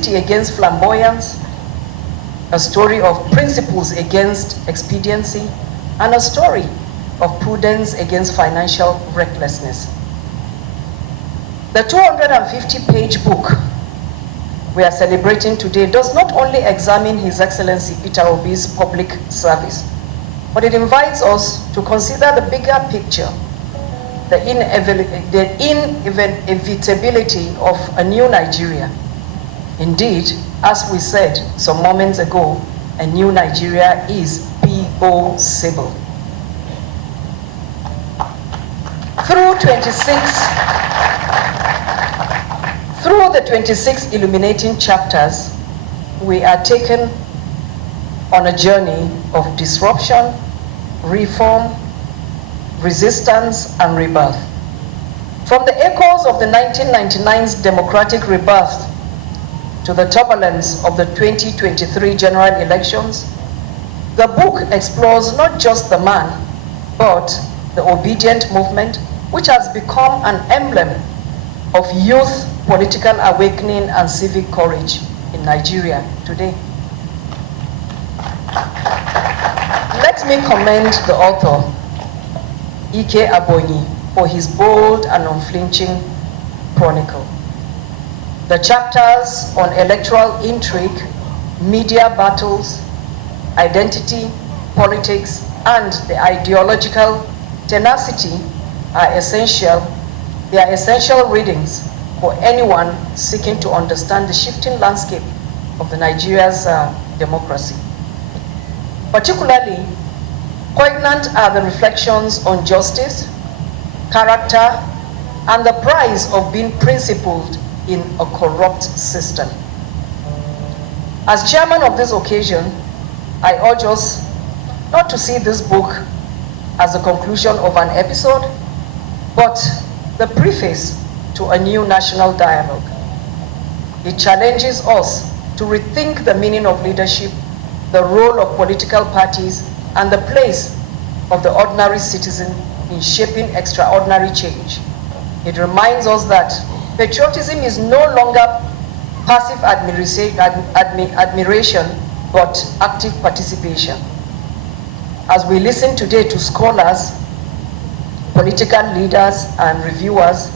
simplicity against flamboyance, a story of principles against expediency, and a story of prudence against financial recklessness. The 250-page book we are celebrating today does not only examine His Excellency Peter Obi's public service, but it invites us to consider the bigger picture, the inevitability of a new Nigeria. Indeed, as we said some moments ago, a new Nigeria is possible. Through the 26 illuminating chapters, we are taken on a journey of disruption, reform, resistance, and rebirth. From the echoes of the 1999's democratic rebirth to the turbulence of the 2023 general elections, the book explores not just the man, but the obedient movement, which has become an emblem of youth political awakening and civic courage in Nigeria today. Let me commend the author, Ike Abonyi, for his bold and unflinching chronicle. The chapters on electoral intrigue, media battles, identity, politics, and the ideological tenacity are essential. They are essential readings for anyone seeking to understand the shifting landscape of the Nigeria's democracy. Particularly, poignant are the reflections on justice, character, and the price of being principled in a corrupt system. As chairman of this occasion, I urge us not to see this book as the conclusion of an episode, but the preface to a new national dialogue. It challenges us to rethink the meaning of leadership, the role of political parties, and the place of the ordinary citizen in shaping extraordinary change. It reminds us that patriotism is no longer passive admiration, but active participation. As we listen today to scholars, political leaders, and reviewers,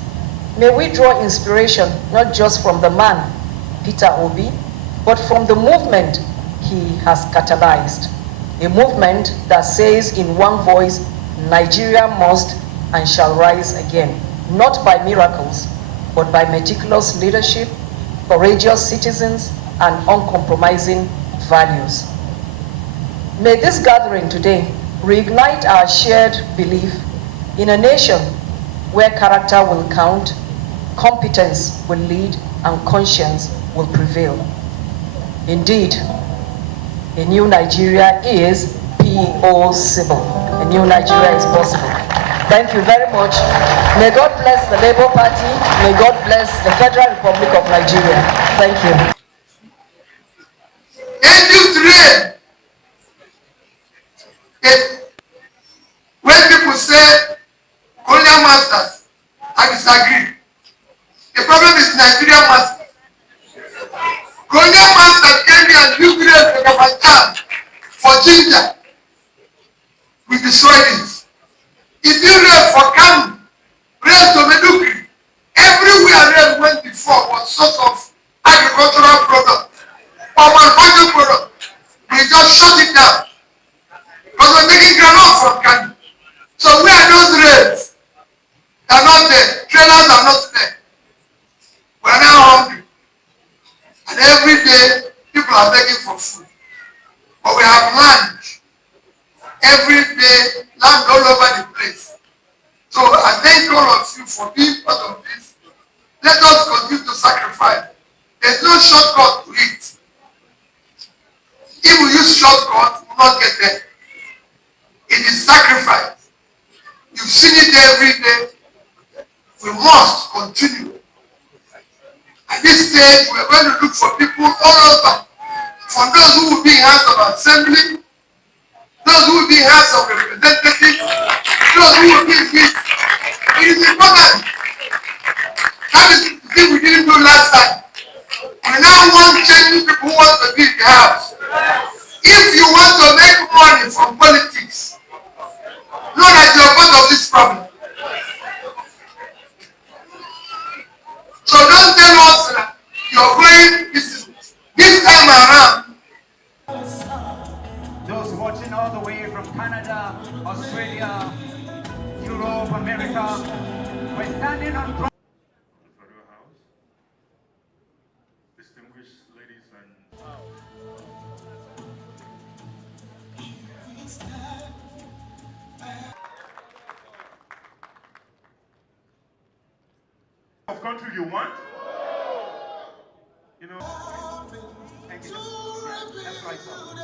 may we draw inspiration not just from the man, Peter Obi, but from the movement he has catalyzed. A movement that says in one voice, Nigeria must and shall rise again, not by miracles, but by meticulous leadership, courageous citizens, and uncompromising values. May this gathering today reignite our shared belief in a nation where character will count, competence will lead, and conscience will prevail. Indeed, a new Nigeria is possible. A new Nigeria is possible. Thank you very much. May God bless the Labour Party. May God bless the Federal Republic of Nigeria. Thank you. When people say colonial masters, I disagree. The problem is Nigerian masters. Colonial masters came here and used it for ginger. We destroyed it. It didn't rain for Kanu, rain to Medugri. Everywhere rain went before was source of agricultural product or manufacturing product. We just shut it down. Because we're taking granola from Kanu. So where are those rains? They are not there. Trailers are not there. We are now hungry. And every day, people are begging for food. But we have land. Every day, land all over the place. So I thank all of you for being part of this. Let us continue to sacrifice. There's no shortcut to it. If we use shortcut, we will not get there. It is sacrifice. You've seen it every day. We must continue. At this stage, we are going to look for people all over. For those who will be in House of Assembly, those who will be in House of Representatives, those who will be in this. It is important. That is the thing we didn't do last time. We We now want genuine people who want to be in the house. If you want to make money from politics, know that you are part of this problem. So don't tell us that you're going this time around. Those watching all the way from Canada, Australia, Europe, America, we're standing on the Federal House, distinguished ladies and of country you want? You know, thank you. Yeah, that's right, sir.